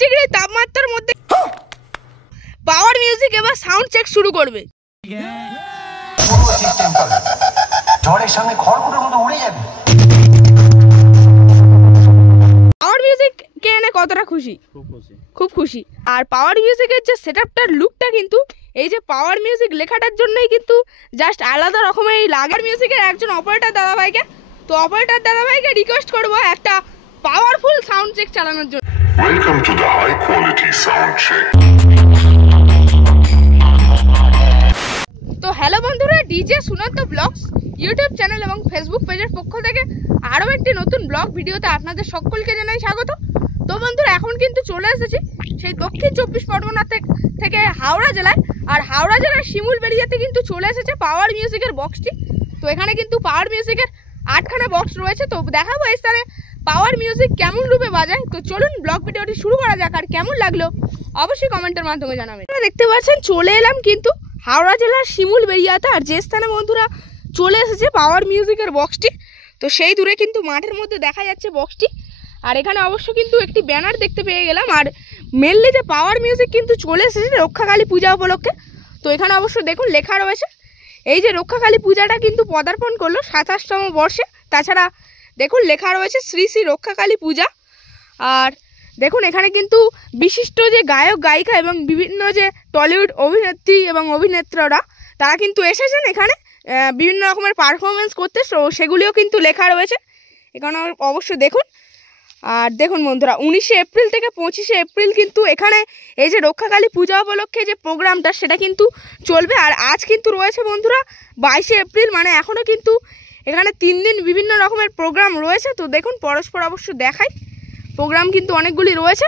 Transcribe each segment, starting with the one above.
Degree তাপমাত্রার মধ্যে power music এবার সাউন্ড চেক শুরু করবে। ঝড়ের সামনে খড়কুটোর মতো উড়ে যাবে। পাওয়ার মিউজিক কে এনে কতটা খুশি? খুব খুশি। আর পাওয়ার মিউজিকের যে সেটআপটার লুকটা কিন্তু এই যে পাওয়ার মিউজিক লেখাটার জন্যই কিন্তু জাস্ট আলাদা রকমের লাগার মিউজিকের একজন অপারেটর দাদাভাইকে, তো অপারেটর দাদাভাইকে রিকোয়েস্ট করব একটা পাওয়ারফুল সাউন্ড চেক চালানোর জন্য। Welcome to the high quality sound check. তো হ্যালো বন্ধুরা, DJ Sunanta blogs YouTube channel এবং ফেসবুক পেজের পক্ষ থেকে আরও একটি নতুন ব্লগ ভিডিওতে আপনাদের সকলকে জানাই স্বাগত। তো বন্ধুরা, এখন কিন্তু চলে এসেছি সেই দক্ষিণ 24 পরগনা থেকে হাওড়া জেলায়। আর হাওড়া জেলার শিমুলবেড়িয়াতে কিন্তু চলে এসেছে পাওয়ার মিউজিকের বক্সটি। তো এখানে কিন্তু পাওয়ার মিউজিকের 8খানা বক্স রয়েছে। তো দেখাবো এই স্থানে পাওয়ার মিউজিক কেমন রূপে বাজায়। তো চলুন ব্লগ ভিডিওটি শুরু করা যাক। আর কেমন লাগলো অবশ্যই কমেন্টের মাধ্যমে জানাবেন। দেখতে পাচ্ছেন চলে এলাম কিন্তু হাওড়া জেলার শিমুলবেড়িয়াতে। আর যে স্থানে বন্ধুরা চলে এসেছে পাওয়ার মিউজিকের বক্সটি, তো সেই দূরে কিন্তু মাঠের মধ্যে দেখা যাচ্ছে বক্সটি। আর এখানে অবশ্য কিন্তু একটি ব্যানার দেখতে পেয়ে গেলাম। আর মেনলি যে পাওয়ার মিউজিক কিন্তু চলে এসেছে রক্ষাকালী পূজা উপলক্ষে। তো এখানে অবশ্য দেখুন লেখা রয়েছে এই যে রক্ষাকালী পূজাটা কিন্তু পদার্পণ করলো 27তম বর্ষে। তাছাড়া দেখুন লেখা রয়েছে শ্রী শ্রী রক্ষাকালী পূজা। আর দেখুন এখানে কিন্তু বিশিষ্ট যে গায়ক গায়িকা এবং বিভিন্ন যে টলিউড অভিনেত্রী এবং অভিনেত্রীরা তারা কিন্তু এসেছেন এখানে বিভিন্ন রকমের পারফরমেন্স করতে। তো সেগুলিও কিন্তু লেখা রয়েছে এখানে অবশ্য দেখুন। আর দেখুন বন্ধুরা, 19শে এপ্রিল থেকে 25শে এপ্রিল কিন্তু এখানে এই যে রক্ষাকালী পূজা উপলক্ষে যে প্রোগ্রামটা সেটা কিন্তু চলবে। আর আজ কিন্তু রয়েছে বন্ধুরা 22শে এপ্রিল, মানে এখনও কিন্তু এখানে 3 দিন বিভিন্ন রকমের প্রোগ্রাম রয়েছে। তো দেখুন পরস্পর অবশ্য দেখাই, প্রোগ্রাম কিন্তু অনেকগুলি রয়েছে।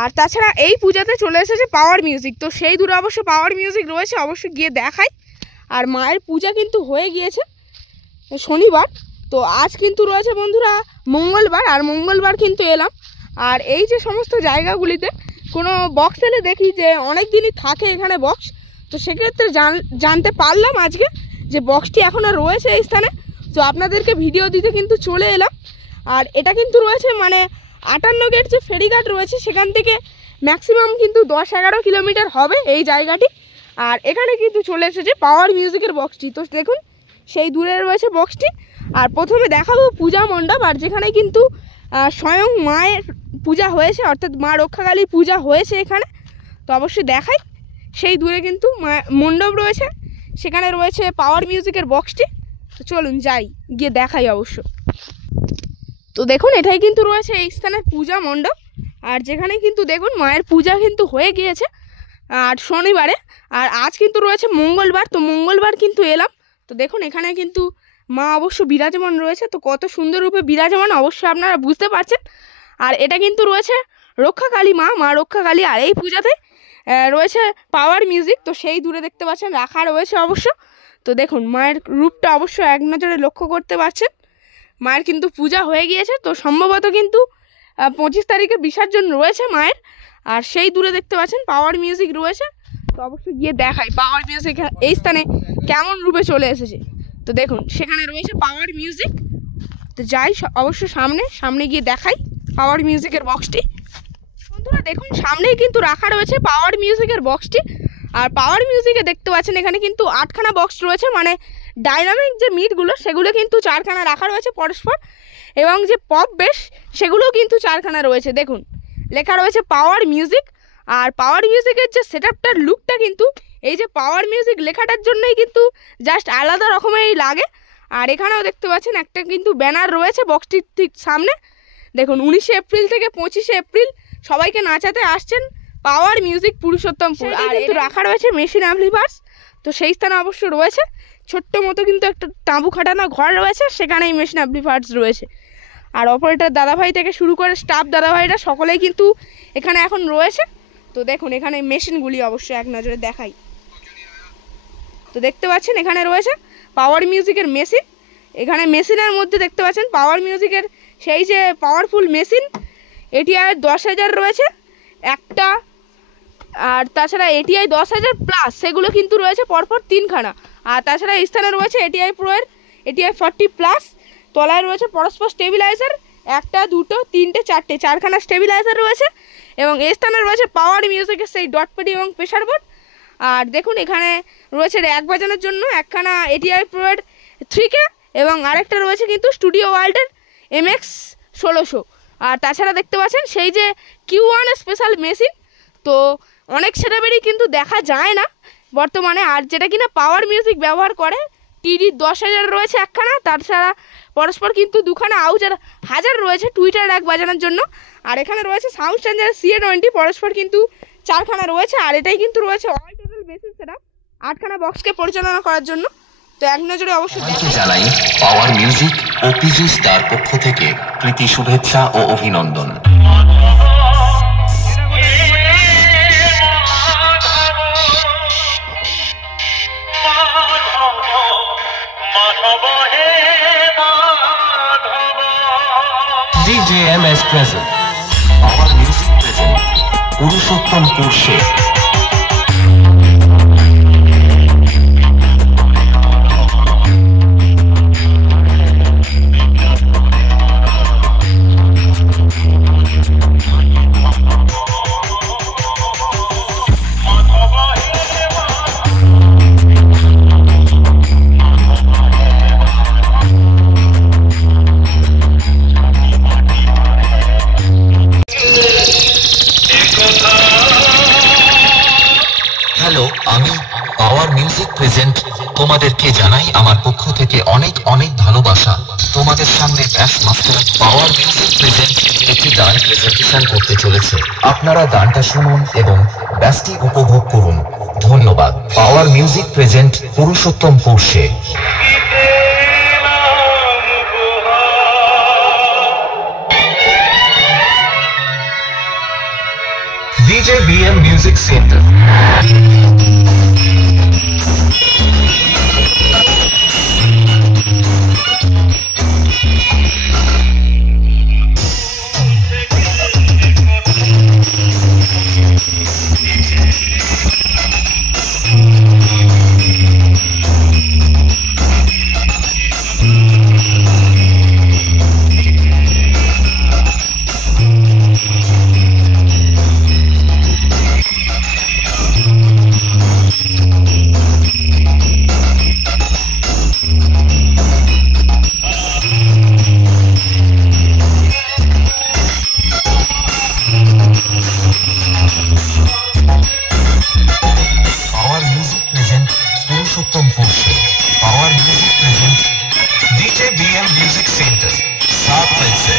আর তাছাড়া এই পূজাতে চলে এসেছে পাওয়ার মিউজিক, তো সেই দূরে অবশ্য পাওয়ার মিউজিক রয়েছে, অবশ্য গিয়ে দেখাই। আর মায়ের পূজা কিন্তু হয়ে গিয়েছে শনিবার, তো আজ কিন্তু রয়েছে বন্ধুরা মঙ্গলবার। আর মঙ্গলবার কিন্তু এলাম। আর এই যে সমস্ত জায়গাগুলিতে কোনো বক্স এলে দেখি যে অনেক দিনই থাকে এখানে বক্স, তো সেক্ষেত্রে জানতে পারলাম আজকে যে বক্সটি এখনও রয়েছে এই স্থানে। তো আপনাদেরকে ভিডিও দিতে কিন্তু চলে এলাম। আর এটা কিন্তু রয়েছে মানে 58 গেট যে ফেরিঘাট রয়েছে সেখান থেকে ম্যাক্সিমাম কিন্তু 10-11 কিলোমিটার হবে এই জায়গাটি। আর এখানে কিন্তু চলে এসেছে পাওয়ার মিউজিকের বক্সটি। তো দেখুন সেই দূরে রয়েছে বক্সটি। আর প্রথমে দেখাবো পূজা মণ্ডপ, আর যেখানে কিন্তু স্বয়ং মায়ের পূজা হয়েছে, অর্থাৎ মা রক্ষাকালীর পূজা হয়েছে এখানে। তো অবশ্যই দেখাই, সেই দূরে কিন্তু মণ্ডপ রয়েছে, সেখানে রয়েছে পাওয়ার মিউজিকের বক্সটি। তো চলুন যাই, গিয়ে দেখাই অবশ্য। তো দেখুন এটাই কিন্তু রয়েছে এই স্থানের পূজা মণ্ডপ। আর যেখানে কিন্তু দেখুন মায়ের পূজা কিন্তু হয়ে গিয়েছে আর শনিবারে। আর আজ কিন্তু রয়েছে মঙ্গলবার, তো মঙ্গলবার কিন্তু এলাম। তো দেখুন এখানে কিন্তু মা অবশ্য বিরাজমান রয়েছে। তো কত সুন্দর রূপে বিরাজমান অবশ্যই আপনারা বুঝতে পারছেন। আর এটা কিন্তু রয়েছে রক্ষাকালী মা রক্ষাকালী। আর এই পূজাতে রয়েছে পাওয়ার মিউজিক, তো সেই দূরে দেখতে পাচ্ছেন রাখা রয়েছে অবশ্য। তো দেখুন মায়ের রূপটা অবশ্য এক নজরে লক্ষ্য করতে পারছেন। মায়ের কিন্তু পূজা হয়ে গিয়েছে, তো সম্ভবত কিন্তু 25 তারিখে বিসর্জন রয়েছে মায়ের। আর সেই দূরে দেখতে পাচ্ছেন পাওয়ার মিউজিক রয়েছে। তো অবশ্যই গিয়ে দেখাই পাওয়ার মিউজিক এই স্থানে কেমন রূপে চলে এসেছে। তো দেখুন সেখানে রয়েছে পাওয়ার মিউজিক। তো যাই অবশ্য সামনে গিয়ে দেখাই পাওয়ার মিউজিকের বক্সটি। বন্ধুরা দেখুন সামনেই কিন্তু রাখা রয়েছে পাওয়ার মিউজিকের বক্সটি। আর পাওয়ার মিউজিকে দেখতে পাচ্ছেন এখানে কিন্তু 8খানা বক্স রয়েছে, মানে ডাইনামিক যে মিটগুলো সেগুলো কিন্তু 4খানা রাখা রয়েছে পরস্পর, এবং যে পপ বেস সেগুলোও কিন্তু 4খানা রয়েছে। দেখুন লেখা রয়েছে পাওয়ার মিউজিক। আর পাওয়ার মিউজিকের যে সেটআপটার লুকটা কিন্তু এই যে পাওয়ার মিউজিক লেখাটার জন্যই কিন্তু জাস্ট আলাদা রকমেরই লাগে। আর এখানেও দেখতে পাচ্ছেন একটা কিন্তু ব্যানার রয়েছে বক্সটির ঠিক সামনে। দেখুন 19শে এপ্রিল থেকে 25শে এপ্রিল সবাইকে নাচাতে আসছেন পাওয়ার মিউজিক পুরুষোত্তমপুর। আর কিন্তু রাখা রয়েছে মেশিন অ্যাম্পলিফায়ার্স, তো সেই স্থানে অবশ্য রয়েছে ছোট্ট মতো কিন্তু একটা তাঁবু খাটানো ঘর রয়েছে, সেখানেই মেশিন অ্যাম্পলিফায়ার্স রয়েছে। আর অপারেটর দাদাভাই থেকে শুরু করে স্টাফ দাদাভাইরা সকলেই কিন্তু এখানে এখন রয়েছে। তো দেখুন এখানে মেশিনগুলি অবশ্যই এক নজরে দেখাই। তো দেখতে পাচ্ছেন এখানে রয়েছে পাওয়ার মিউজিকের মেশিন। এখানে মেশিনের মধ্যে দেখতে পাচ্ছেন পাওয়ার মিউজিকের সেই যে পাওয়ারফুল মেশিন, এটিআই 10,000 রয়েছে একটা। আর তাছাড়া এটিআই 10,000 প্লাস সেগুলো কিন্তু রয়েছে পরপর 3খানা। আর তাছাড়া এই স্থানে রয়েছে এটিআই প্রো এর এটিআই 40 প্লাস, তলায় রয়েছে পরস্পর স্টেবিলাইজার একটা, দুটো, তিনটে, চারটে, চারখানা স্টেবিলাইজার রয়েছে এবং এই স্থানে রয়েছে পাওয়ার মিউজিকের সেই ডট পেডি এবং প্রেশার বোর্ড। আর দেখুন এখানে রয়েছে র্যাক বাজানোর জন্য একখানা এটিআই প্রোয়েড 3K এবং আরেকটা রয়েছে কিন্তু স্টুডিও ওয়ার্ল্ডের MX 1600। আর তাছাড়া দেখতে পাচ্ছেন সেই যে Q1 স্পেশাল মেশিন, তো অনেক সেটাবেরই কিন্তু দেখা যায় না বর্তমানে। আর যেটা কিনা পাওয়ার মিউজিক ব্যবহার করে TD 10,000 রয়েছে একখানা, তাছাড়া পরস্পর কিন্তু দুখানা আউজার 1000 রয়েছে টুইটার র্যাক বাজানোর জন্য। আর এখানে রয়েছে সাউন্ড স্ট্যান্ডার CA20 পরস্পর কিন্তু 4খানা রয়েছে। আর এটাই কিন্তু রয়েছে অল টোটাল বেসিক সেটআপ 8খানা বক্সকে পরিচালনা করার জন্য। তো এক নজরে অবশ্যই জানাই পাওয়ার মিউজিক ও পিজি স্টার পক্ষ থেকে প্রীতি শুভেচ্ছা ও অভিনন্দন। DJMS present. Power Music present. Purushottampur Sheikh. Hello, আমি পাওয়ার মিউজিক প্রেজেন্ট তোমাদেরকে জানাই আমার পক্ষ থেকে অনেক অনেক ভালোবাসা। তোমাদের সামনে ব্যাস মাস্টার পাওয়ার মিউজিক প্রেজেন্ট একটি গান প্রেজেন্টেশন করতে চলেছে। আপনারা গানটা শুনুন এবং ব্যাসটি উপভোগ করুন। ধন্যবাদ। Power music present Purushottampur Sheikh. DJ BM Music Center. Power Music present DJ BM Music Center 7 बजे।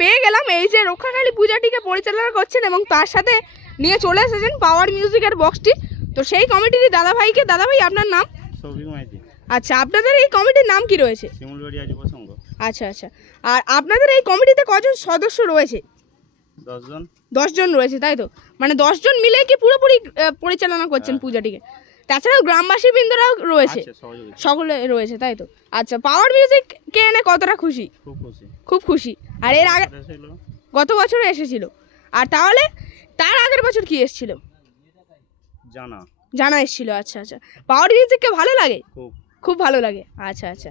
পেয়ে গেলাম এই যে রক্ষাকালী পূজাটিকে পরিচালনা করছেন এবং তার সাথে নিয়ে চলে এসেছেন পাওয়ার মিউজিকের বক্সটি। তো সেই কমিটির দাদাভাইকে, দাদাভাই আপনার নাম? আচ্ছা, আপনাদের এই কমিটির নাম কি রয়েছে? আচ্ছা আচ্ছা, আর আপনাদের এই কমিটিতে কজন সদস্য রয়েছে? 10 জন রয়েছে, তাই তো? মানে 10 জন মিলে কি পুরোপুরি পরিচালনা করছেন পূজাটিকে? তাছাড়াও গ্রামবাসী বৃন্দরাও রয়েছে, সকলে রয়েছে, তাই তো? আচ্ছা, পাওয়ার মিউজিককে এনে কতটা খুশি? খুব খুশি। আর এর আগে গত বছরে এসেছিল, আর তাহলে তার আগের বছর কি এসেছিল? জানা এসেছিল। আচ্ছা আচ্ছা, পাওয়ার মিউজিককে ভালো লাগে? খুব ভালো লাগে। আচ্ছা আচ্ছা,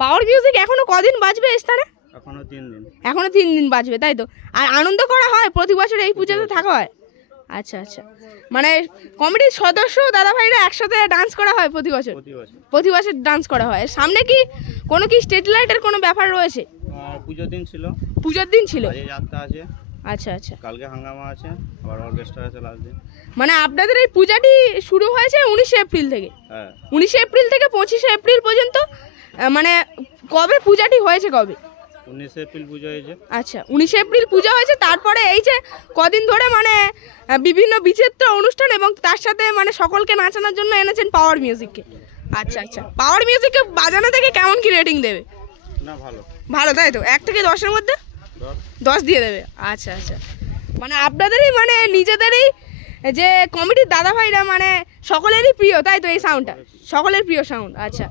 পাওয়ার মিউজিক এখনো কদিন বাজবে এই স্থানে? এখনো 3 দিন বাজবে, তাই তো? আর আনন্দ করা হয় প্রতি বছর এই পুজোতে থাকা হয়? আচ্ছা আচ্ছা, মানে কমিটির সদস্য দাদা ভাইরা একসাথে ডান্স করা হয় প্রতি বছর ডান্স করা হয়। সামনে কি কোনো কি স্টেজ লাইটের কোনো ব্যাপার রয়েছে? পুজোর দিন ছিল। আচ্ছা আচ্ছা, কালকে হাঙ্গামা আছে, আবার অর্কেস্ট্রা আছে লাস্ট দিন। মানে আপনাদের এই পূজাটি শুরু হয়েছে 19 এপ্রিল থেকে? হ্যাঁ, 19 এপ্রিল থেকে 25 এপ্রিল পর্যন্ত। মানে কবে পূজাটি হয়েছে? কবে? 19 এপ্রিল পূজা হয়েছে। আচ্ছা, 19 এপ্রিল পূজা হয়েছে। তারপরে এই যে কদিন ধরে মানে বিভিন্ন বিচিত্র অনুষ্ঠান এবং তার সাথে মানে সকলকে নাচানোর জন্য এনেছেন পাওয়ার মিউজিককে। আচ্ছা আচ্ছা, পাওয়ার মিউজিককে বাজানো থেকে কেমন কি রেটিং দেবে? না, ভালো। ভালো, তাই তো? 1 থেকে 10-এর মধ্যে 10 দিয়ে দেবে। আচ্ছা আচ্ছা, মানে আপনাদেরই মানে নিজেদেরই যে কমিটির দাদা ভাইরা মানে সকলেরই প্রিয়, তাই তো এই সাউন্ডটা সকলের প্রিয় সাউন্ড। আচ্ছা